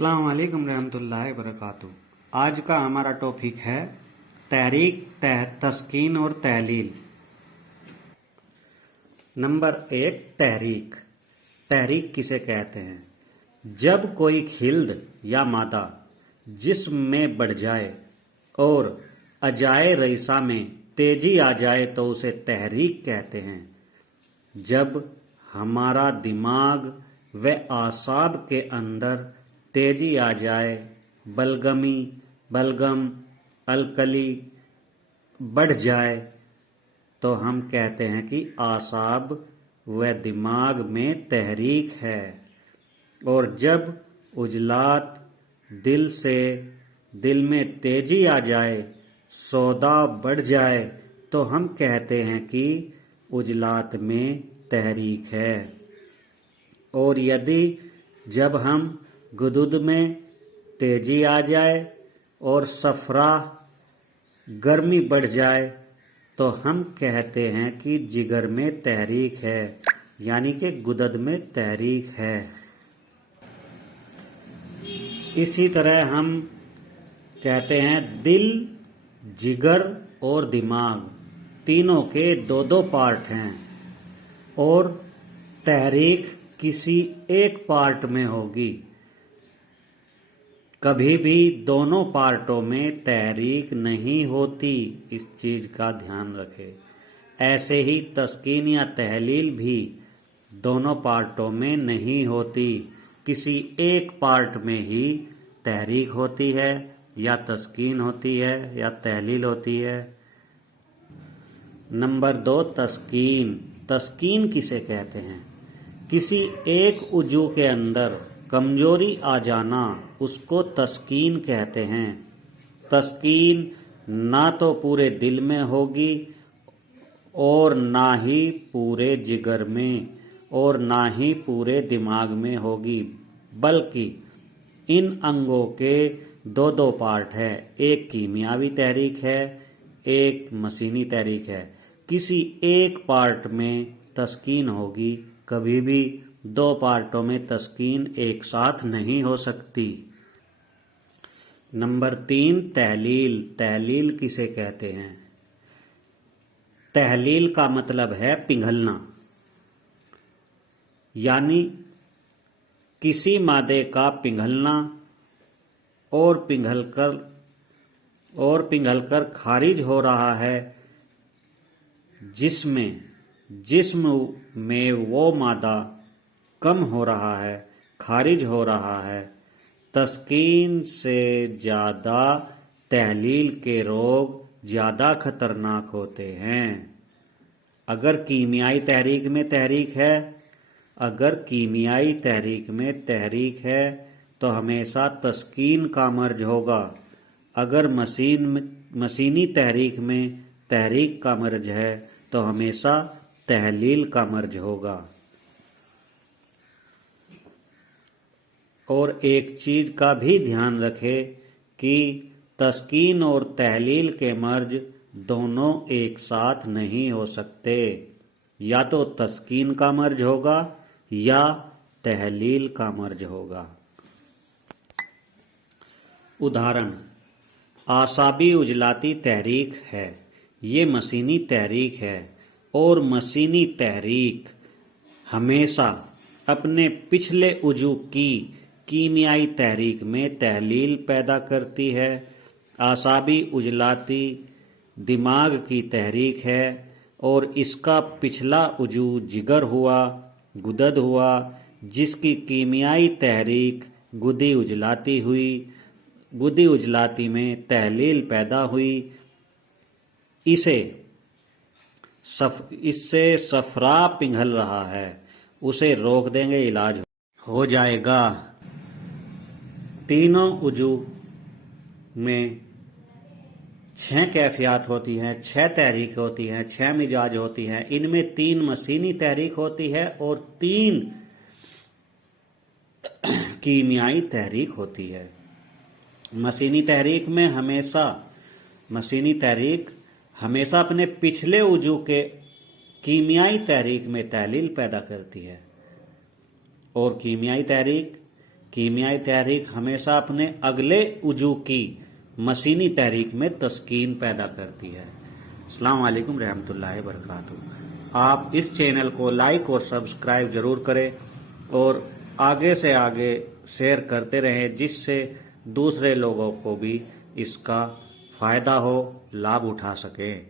अस्सलाम वालेकुम रहमतुल्लाहि वबरकातुहू। आज का हमारा टॉपिक है तहरीक, तस्कीन और तहलील। नंबर 1, तहरीक। तहरीक किसे कहते हैं? जब कोई खिल्द या मादा जिस्म में बढ़ जाए और अजाए रईसा में तेजी आ जाए तो उसे तहरीक कहते हैं। जब हमारा दिमाग व आसाब के अंदर तेजी आ जाए, बलगम, अलकली बढ़ जाए तो हम कहते हैं कि आसाब व दिमाग में तहरीक है। और जब उजलात दिल में तेजी आ जाए, सौदा बढ़ जाए तो हम कहते हैं कि उजलात में तहरीक है। और यदि जब हम गुदुद में तेजी आ जाए और सफरा गर्मी बढ़ जाए तो हम कहते हैं कि जिगर में तहरीक है, यानी कि गुदद में तहरीक है। इसी तरह हम कहते हैं दिल, जिगर और दिमाग तीनों के दो दो पार्ट हैं और तहरीक किसी एक पार्ट में होगी। कभी भी दोनों पार्टों में तहरीक नहीं होती, इस चीज का ध्यान रखें। ऐसे ही तस्कीन या तहलील भी दोनों पार्टों में नहीं होती, किसी एक पार्ट में ही तहरीक होती है या तस्कीन होती है या तहलील होती है। नंबर 2, तस्कीन। तस्कीन किसे कहते हैं? किसी एक उजू के अंदर कमजोरी आ जाना, उसको तस्कीन कहते हैं। तस्कीन ना तो पूरे दिल में होगी और ना ही पूरे जिगर में और ना ही पूरे दिमाग में होगी, बल्कि इन अंगों के दो दो पार्ट है। एक कीमियावी तहरीक है, एक मशीनी तहरीक है। किसी एक पार्ट में तस्कीन होगी, कभी भी दो पार्टों में तस्कीन एक साथ नहीं हो सकती। नंबर 3, तहलील। तहलील किसे कहते हैं? तहलील का मतलब है पिघलना, यानी किसी मादे का पिघलना और पिघलकर खारिज हो रहा है, जिस्म में वो मादा कम हो रहा है, खारिज हो रहा है। तस्कीन से ज्यादा तहलील के रोग ज्यादा खतरनाक होते हैं। अगर कीमियाई तहरीक में तहरीक है तो हमेशा तस्कीन का मर्ज होगा। अगर मशीनी तहरीक में तहरीक का मर्ज है तो हमेशा तहलील का मर्ज होगा। और एक चीज का भी ध्यान रखें कि तस्कीन और तहलील के मर्ज दोनों एक साथ नहीं हो सकते, या तो तस्कीन का मर्ज होगा या तहलील का मर्ज होगा। उदाहरण, आसाबी उजलाती तहरीक है, ये मशीनी तहरीक है। और मशीनी तहरीक हमेशा अपने पिछले उजू की कीमियाई तहरीक में तहलील पैदा करती है। आसाबी उजलाती दिमाग की तहरीक है और इसका पिछला उजू जिगर हुआ, गुदद हुआ, जिसकी कीमियाई तहरीक गुदी उजलाती में तहलील पैदा हुई। इससे सफरा पिघल रहा है, उसे रोक देंगे, इलाज हो जाएगा। तीनों उजू में 6 कैफियत होती हैं, 6 तहरीक होती हैं, 6 मिजाज होती हैं। इनमें 3 मशीनी तहरीक होती है और 3 कीमियाई तहरीक होती है। मशीनी तहरीक हमेशा अपने पिछले उजू के कीमियाई तहरीक में तहलील पैदा करती है और कीमियाई तहरीक کیمیائی تحریک ہمیشہ اپنے اگلے وجوہ کی مسینی تحریک میں تسکین پیدا کرتی ہے۔ السلام علیکم رحمۃ اللہ وبرکاتہ۔ آپ اس چینل کو لائک اور سبسکرائب ضرور کریں اور آگے سے آگے شیئر کرتے رہیں، جس سے دوسرے لوگوں کو بھی اس کا فائدہ ہو، لابھ اٹھا سکیں۔